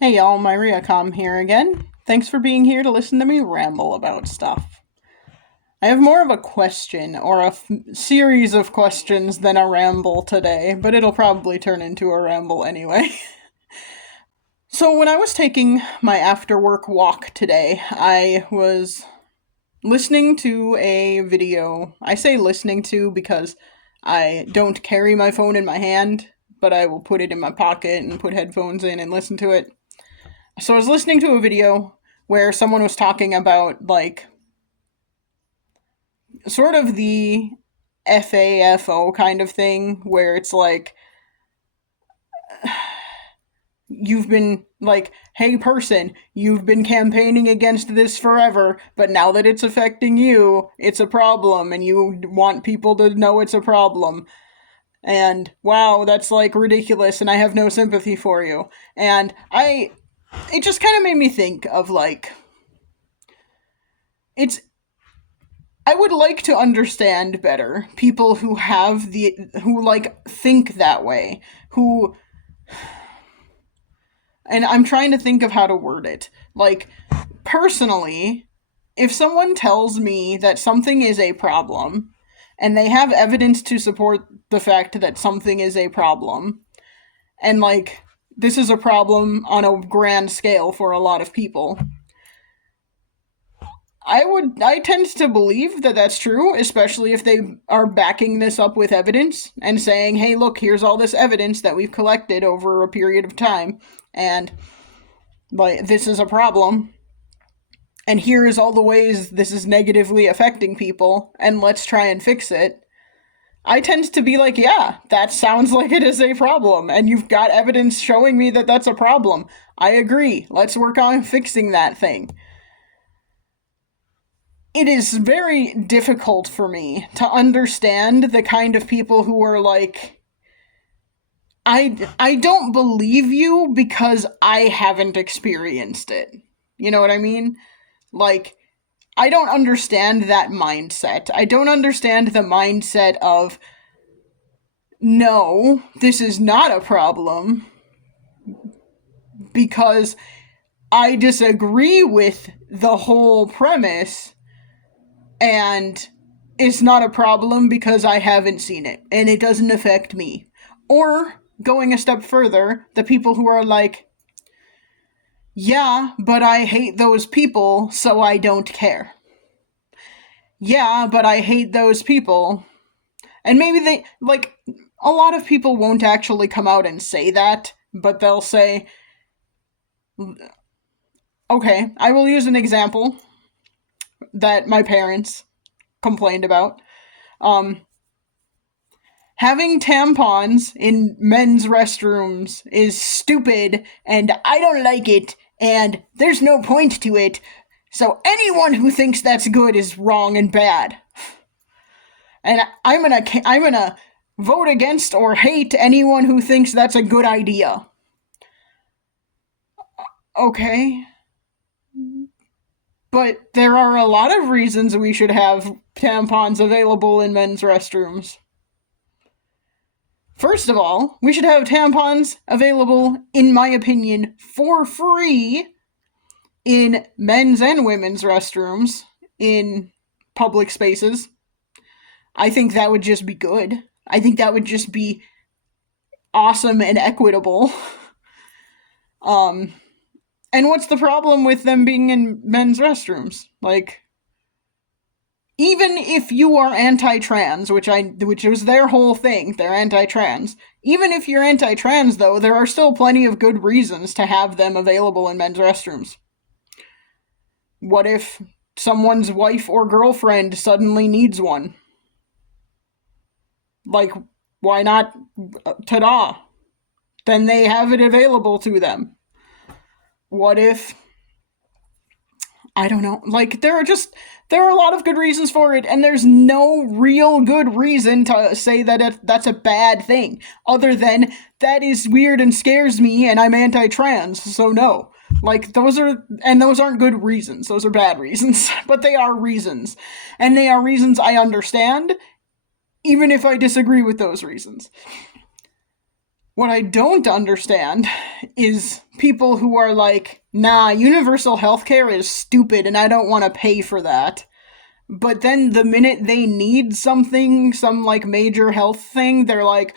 Hey y'all, Myriacom here again. Thanks for being here to listen to me ramble about stuff. I have more of a question, or series of questions, than a ramble today, but it'll probably turn into a ramble anyway. So, when I was taking my after work walk today, I was listening to a video. I say listening to because I don't carry my phone in my hand, but I will put it in my pocket and put headphones in and listen to it. So I was listening to a video where someone was talking about like sort of the FAFO kind of thing where it's like you've been like, hey person, you've been campaigning against this forever, but now that it's affecting you, it's a problem and you want people to know it's a problem. And wow, that's like ridiculous and I have no sympathy for you. And it just kind of made me think of like it's I would like to understand better people who like think that way, who and I'm trying to think of how to word it. Like personally, if someone tells me that something is a problem and they have evidence to support the fact that something is a problem and like this is a problem on a grand scale for a lot of people, I tend to believe that that's true, especially if they are backing this up with evidence and saying, "Hey, look, here's all this evidence that we've collected over a period of time, and like this is a problem, and here is all the ways this is negatively affecting people, and let's try and fix it." I tend to be like, "Yeah, that sounds like it is a problem, and you've got evidence showing me that that's a problem. I agree. Let's work on fixing that thing." It is very difficult for me to understand the kind of people who are like, I don't believe you because I haven't experienced it. You know what I mean? Like, I don't understand that mindset. I don't understand the mindset of, no, this is not a problem because I disagree with the whole premise, and it's not a problem because I haven't seen it and it doesn't affect me. Or going a step further, the people who are like, yeah, but I hate those people, so I don't care. Yeah, but I hate those people. And maybe they, like, a lot of people won't actually come out and say that, but they'll say, okay, I will use an example that my parents complained about. Um, Having tampons in men's restrooms is stupid and I don't like it and there's no point to it. So anyone who thinks that's good is wrong and bad. And I'm gonna vote against or hate anyone who thinks that's a good idea. Okay. But there are a lot of reasons we should have tampons available in men's restrooms. First of all, we should have tampons available, in my opinion, for free in men's and women's restrooms in public spaces. I think that would just be good. I think that would just be awesome and equitable. Um, and what's the problem with them being in men's restrooms? Like, even if you are anti-trans, which was their whole thing, they're anti-trans. Even if you're anti-trans, though, there are still plenty of good reasons to have them available in men's restrooms. What if someone's wife or girlfriend suddenly needs one? Like, why not? Ta-da! Then they have it available to them. What if, I don't know. Like there are a lot of good reasons for it, and there's no real good reason to say that that's a bad thing, other than that is weird and scares me, and I'm anti-trans, so no. Like those aren't good reasons. Those are bad reasons, but they are reasons, and they are reasons I understand, even if I disagree with those reasons. What I don't understand is people who are like, nah, universal healthcare is stupid and I don't want to pay for that. But then the minute they need something, some like major health thing, they're like,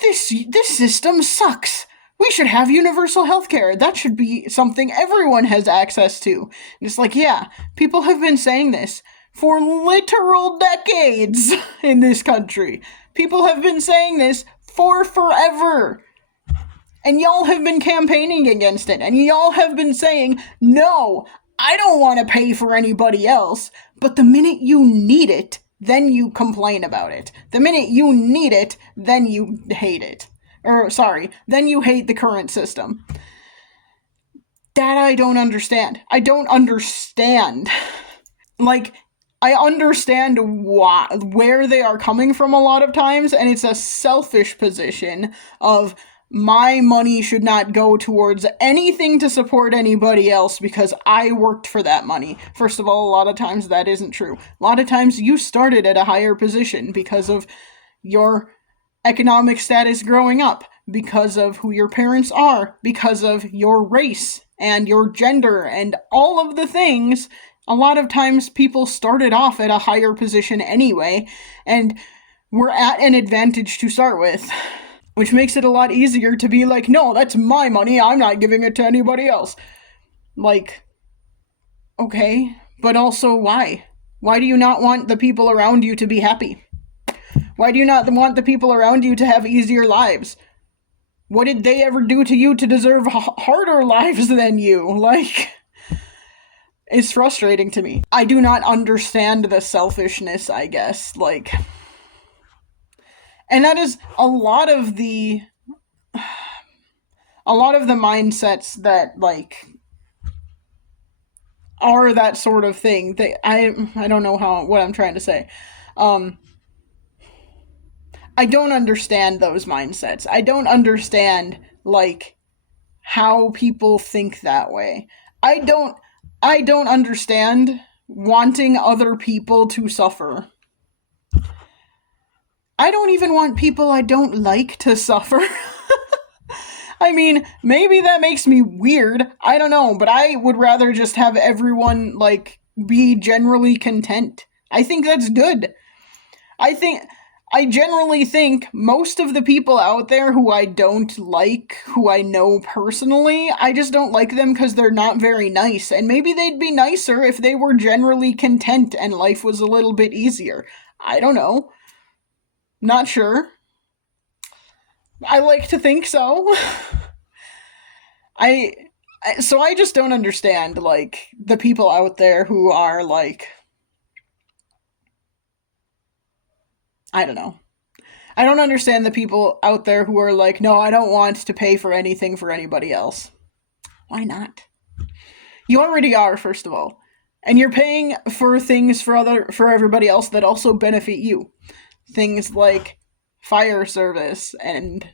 this system sucks. We should have universal healthcare. That should be something everyone has access to. And it's like, yeah, people have been saying this for literal decades in this country. People have been saying this for forever. And y'all have been campaigning against it. And y'all have been saying, no, I don't want to pay for anybody else. But the minute you need it, then you complain about it. The minute you need it, then you hate it. Then you hate the current system. That I don't understand. I don't understand. Like, I understand where they are coming from a lot of times, and it's a selfish position of my money should not go towards anything to support anybody else because I worked for that money. First of all, a lot of times that isn't true. A lot of times you started at a higher position because of your economic status growing up, because of who your parents are, because of your race and your gender and all of the things. A lot of times people started off at a higher position anyway, and were at an advantage to start with. Which makes it a lot easier to be like, no, that's my money, I'm not giving it to anybody else. Like, okay, but also why? Why do you not want the people around you to be happy? Why do you not want the people around you to have easier lives? What did they ever do to you to deserve harder lives than you? Like, it's frustrating to me. I do not understand the selfishness, I guess, like... And that is a lot of the mindsets that, like, are that sort of thing. I don't know what I'm trying to say. I don't understand those mindsets. I don't understand, like, how people think that way. I don't understand wanting other people to suffer. I don't even want people I don't like to suffer. I mean, maybe that makes me weird. I don't know, but I would rather just have everyone, like, be generally content. I think that's good. I generally think most of the people out there who I don't like, who I know personally, I just don't like them because they're not very nice. And maybe they'd be nicer if they were generally content and life was a little bit easier. I don't know. Not sure. I like to think so. So I just don't understand, like, the people out there who are, like, I don't know. I don't understand the people out there who are like, no, I don't want to pay for anything for anybody else. Why not? You already are, first of all. And you're paying for things for everybody else that also benefit you. Things like fire service and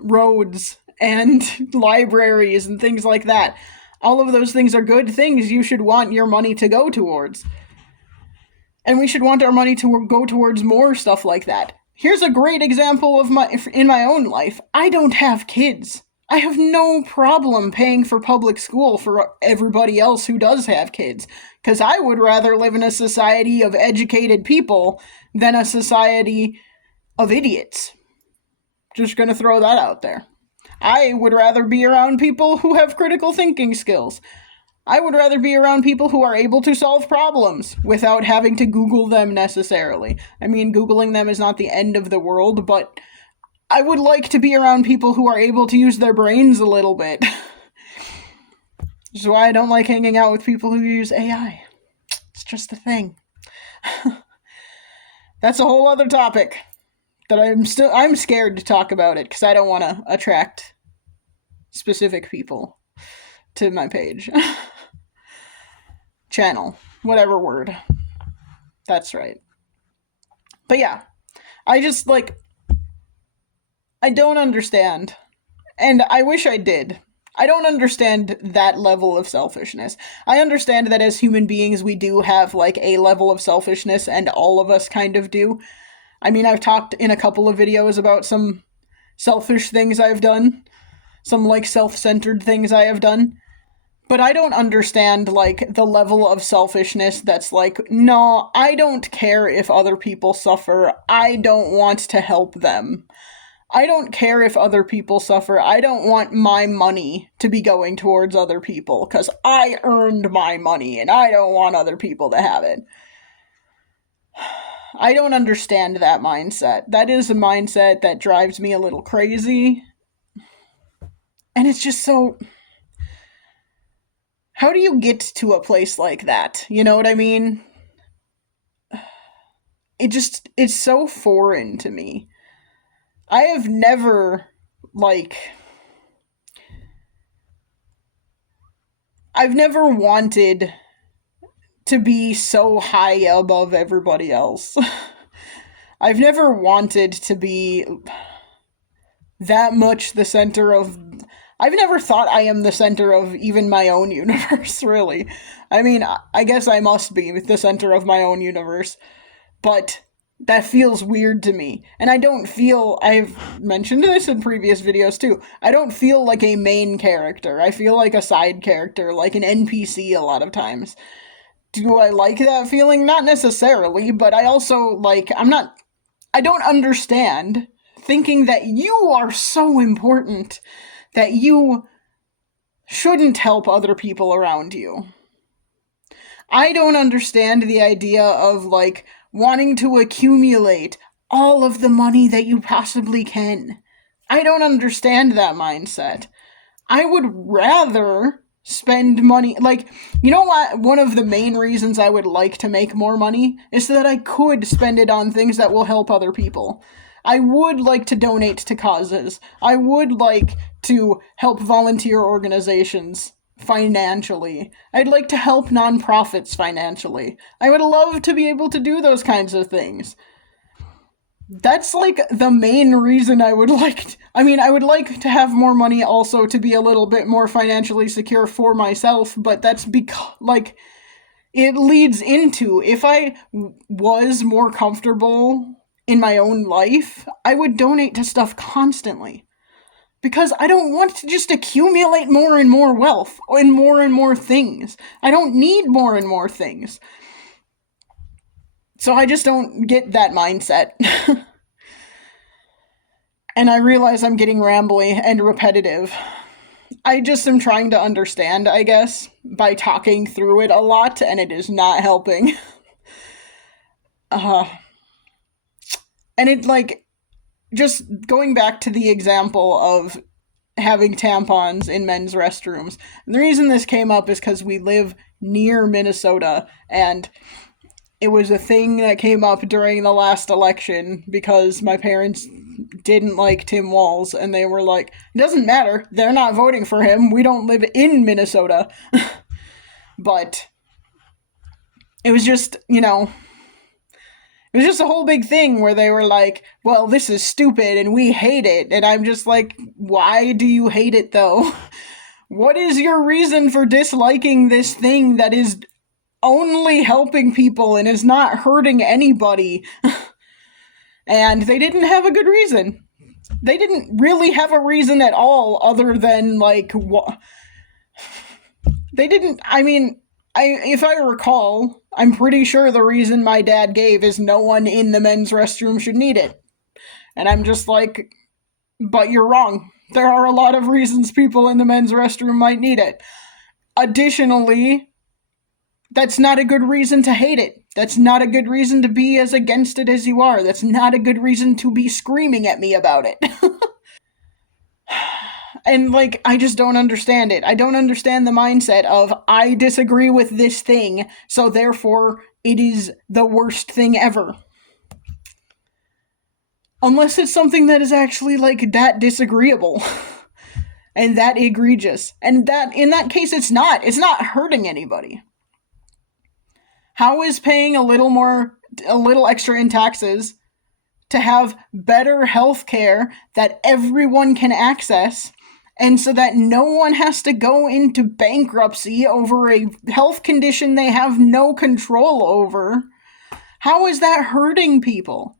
roads and libraries and things like that. All of those things are good things you should want your money to go towards. And we should want our money to go towards more stuff like that. Here's a great example of in my own life. I don't have kids. I have no problem paying for public school for everybody else who does have kids. Because I would rather live in a society of educated people than a society of idiots. Just gonna throw that out there. I would rather be around people who have critical thinking skills. I would rather be around people who are able to solve problems without having to Google them necessarily. I mean, Googling them is not the end of the world, but I would like to be around people who are able to use their brains a little bit. Which is why I don't like hanging out with people who use AI. It's just a thing. That's a whole other topic that I'm scared to talk about it because I don't want to attract specific people to my page. Channel. Whatever word. That's right. But yeah, I just, like, I don't understand. And I wish I did. I don't understand that level of selfishness. I understand that as human beings we do have, like, a level of selfishness, and all of us kind of do. I mean, I've talked in a couple of videos about some selfish things I've done, some like self-centered things I have done. But I don't understand, like, the level of selfishness that's like, no, I don't care if other people suffer. I don't want to help them. I don't care if other people suffer. I don't want my money to be going towards other people because I earned my money and I don't want other people to have it. I don't understand that mindset. That is a mindset that drives me a little crazy. And it's just so. How do you get to a place like that? You know what I mean? It's so foreign to me. I have never, like, I've never wanted to be so high above everybody else. I've never wanted to be that much the center of. I've never thought I am the center of even my own universe, really. I mean, I guess I must be the center of my own universe, but that feels weird to me. And I don't feel. I've mentioned this in previous videos too. I don't feel like a main character. I feel like a side character, like an NPC a lot of times. Do I like that feeling? Not necessarily, but I also, like, I don't understand thinking that you are so important that you shouldn't help other people around you. I don't understand the idea of, like, wanting to accumulate all of the money that you possibly can. I don't understand that mindset. I would rather spend money. Like, you know what? One of the main reasons I would like to make more money is so that I could spend it on things that will help other people. I would like to donate to causes. I would like to help volunteer organizations financially. I'd like to help nonprofits financially. I would love to be able to do those kinds of things. That's, like, the main reason I would like. I would like to have more money also to be a little bit more financially secure for myself, but that's because, like, it leads into, if I was more comfortable in my own life, I would donate to stuff constantly. Because I don't want to just accumulate more and more wealth and more things. I don't need more and more things. So I just don't get that mindset. And I realize I'm getting rambly and repetitive. I just am trying to understand, I guess, by talking through it a lot, and it is not helping. And it, like, just going back to the example of having tampons in men's restrooms. And the reason this came up is because we live near Minnesota, and it was a thing that came up during the last election because my parents didn't like Tim Walz, and they were like, it doesn't matter, they're not voting for him, we don't live in Minnesota. But it was just, it was just a whole big thing where they were like, well, this is stupid and we hate it. And I'm just like, why do you hate it though? What is your reason for disliking this thing that is only helping people and is not hurting anybody? And they didn't have a good reason. They didn't really have a reason at all other than, like, they didn't, if I recall, I'm pretty sure the reason my dad gave is no one in the men's restroom should need it. And I'm just like, but you're wrong. There are a lot of reasons people in the men's restroom might need it. Additionally, that's not a good reason to hate it. That's not a good reason to be as against it as you are. That's not a good reason to be screaming at me about it. And, like, I just don't understand it. I don't understand the mindset of, I disagree with this thing, so therefore it is the worst thing ever. Unless it's something that is actually, like, that disagreeable. And that egregious. And that, in that case, it's not. It's not hurting anybody. How is paying a little extra in taxes to have better health care that everyone can access, and so that no one has to go into bankruptcy over a health condition they have no control over? How is that hurting people?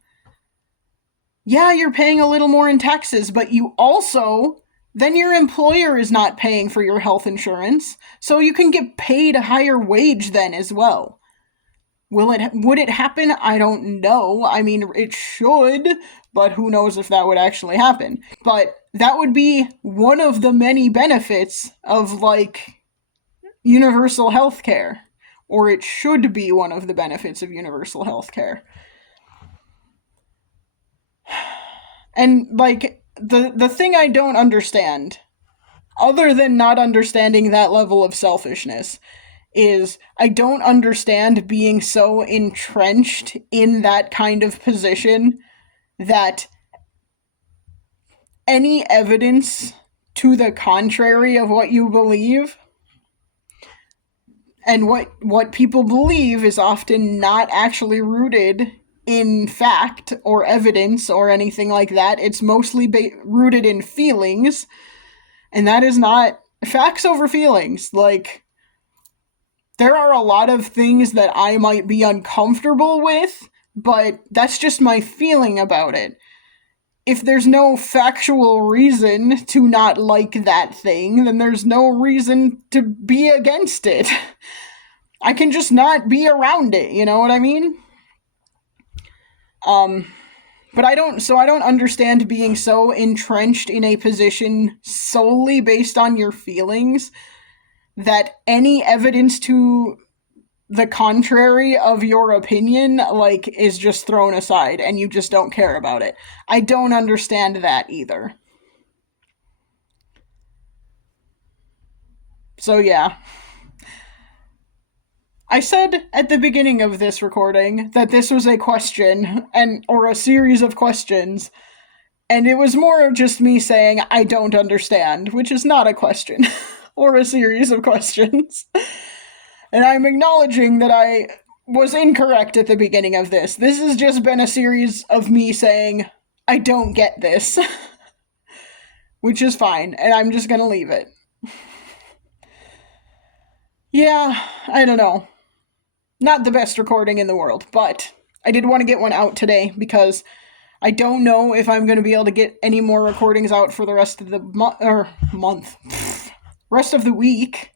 Yeah, you're paying a little more in taxes, but you also, then your employer is not paying for your health insurance, so you can get paid a higher wage then as well. Would it happen? I don't know. I mean, it should, but who knows if that would actually happen. But that would be one of the many benefits of like universal health care, or it should be one of the benefits of universal health care. And like the thing I don't understand, other than not understanding that level of selfishness, is I don't understand being so entrenched in that kind of position that any evidence to the contrary of what you believe and what people believe is often not actually rooted in fact or evidence or anything like that. It's mostly rooted in feelings, and that is not facts over feelings. Like, there are a lot of things that I might be uncomfortable with, but that's just my feeling about it. If there's no factual reason to not like that thing, then there's no reason to be against it. I can just not be around it, you know what I mean? Um, but I don't understand being so entrenched in a position solely based on your feelings that any evidence to the contrary of your opinion like is just thrown aside and you just don't care about it. I don't understand that either. So yeah. I said at the beginning of this recording that this was a question and or a series of questions, and it was more of just me saying I don't understand, which is not a question or a series of questions. And I'm acknowledging that I was incorrect at the beginning of this. This has just been a series of me saying, I don't get this, which is fine, and I'm just gonna leave it. Yeah, I don't know. Not the best recording in the world, but I did want to get one out today because I don't know if I'm going to be able to get any more recordings out for the rest of the month, rest of the week.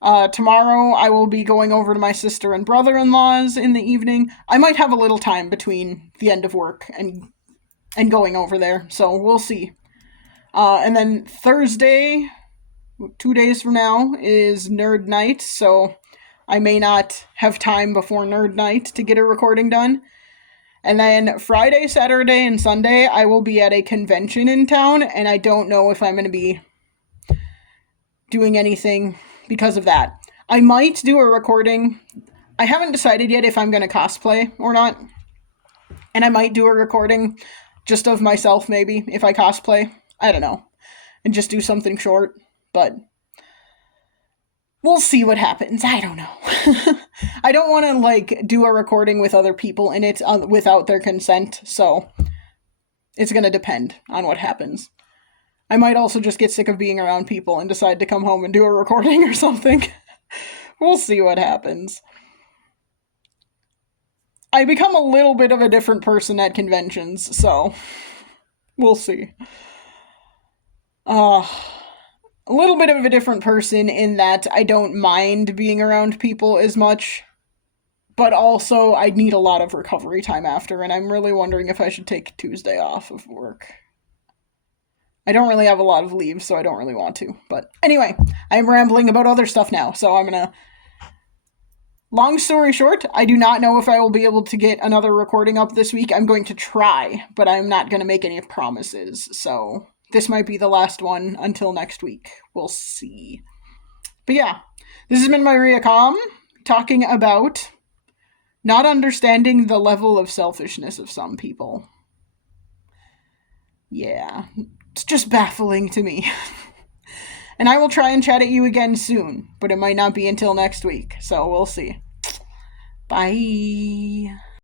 Tomorrow I will be going over to my sister and brother-in-law's in the evening. I might have a little time between the end of work and going over there, so we'll see. And then Thursday, 2 days from now, is Nerd Night, so I may not have time before Nerd Night to get a recording done. And then Friday, Saturday, and Sunday, I will be at a convention in town, and I don't know if I'm going to be doing anything because of that. I might do a recording. I haven't decided yet if I'm going to cosplay or not. And I might do a recording just of myself, maybe, if I cosplay. I don't know. And just do something short. But we'll see what happens. I don't know. I don't want to, like, do a recording with other people in it without their consent, so it's going to depend on what happens. I might also just get sick of being around people and decide to come home and do a recording or something. We'll see what happens. I become a little bit of a different person at conventions, so we'll see. A little bit of a different person in that I don't mind being around people as much, but also I need a lot of recovery time after, and I'm really wondering if I should take Tuesday off of work. I don't really have a lot of leave, so I don't really want to. But anyway, I'm rambling about other stuff now, so I'm gonna... Long story short, I do not know if I will be able to get another recording up this week. I'm going to try, but I'm not going to make any promises, so this might be the last one until next week. We'll see. But yeah, this has been Maria Com talking about not understanding the level of selfishness of some people. Yeah, it's just baffling to me. And I will try and chat at you again soon, but it might not be until next week, so we'll see. Bye.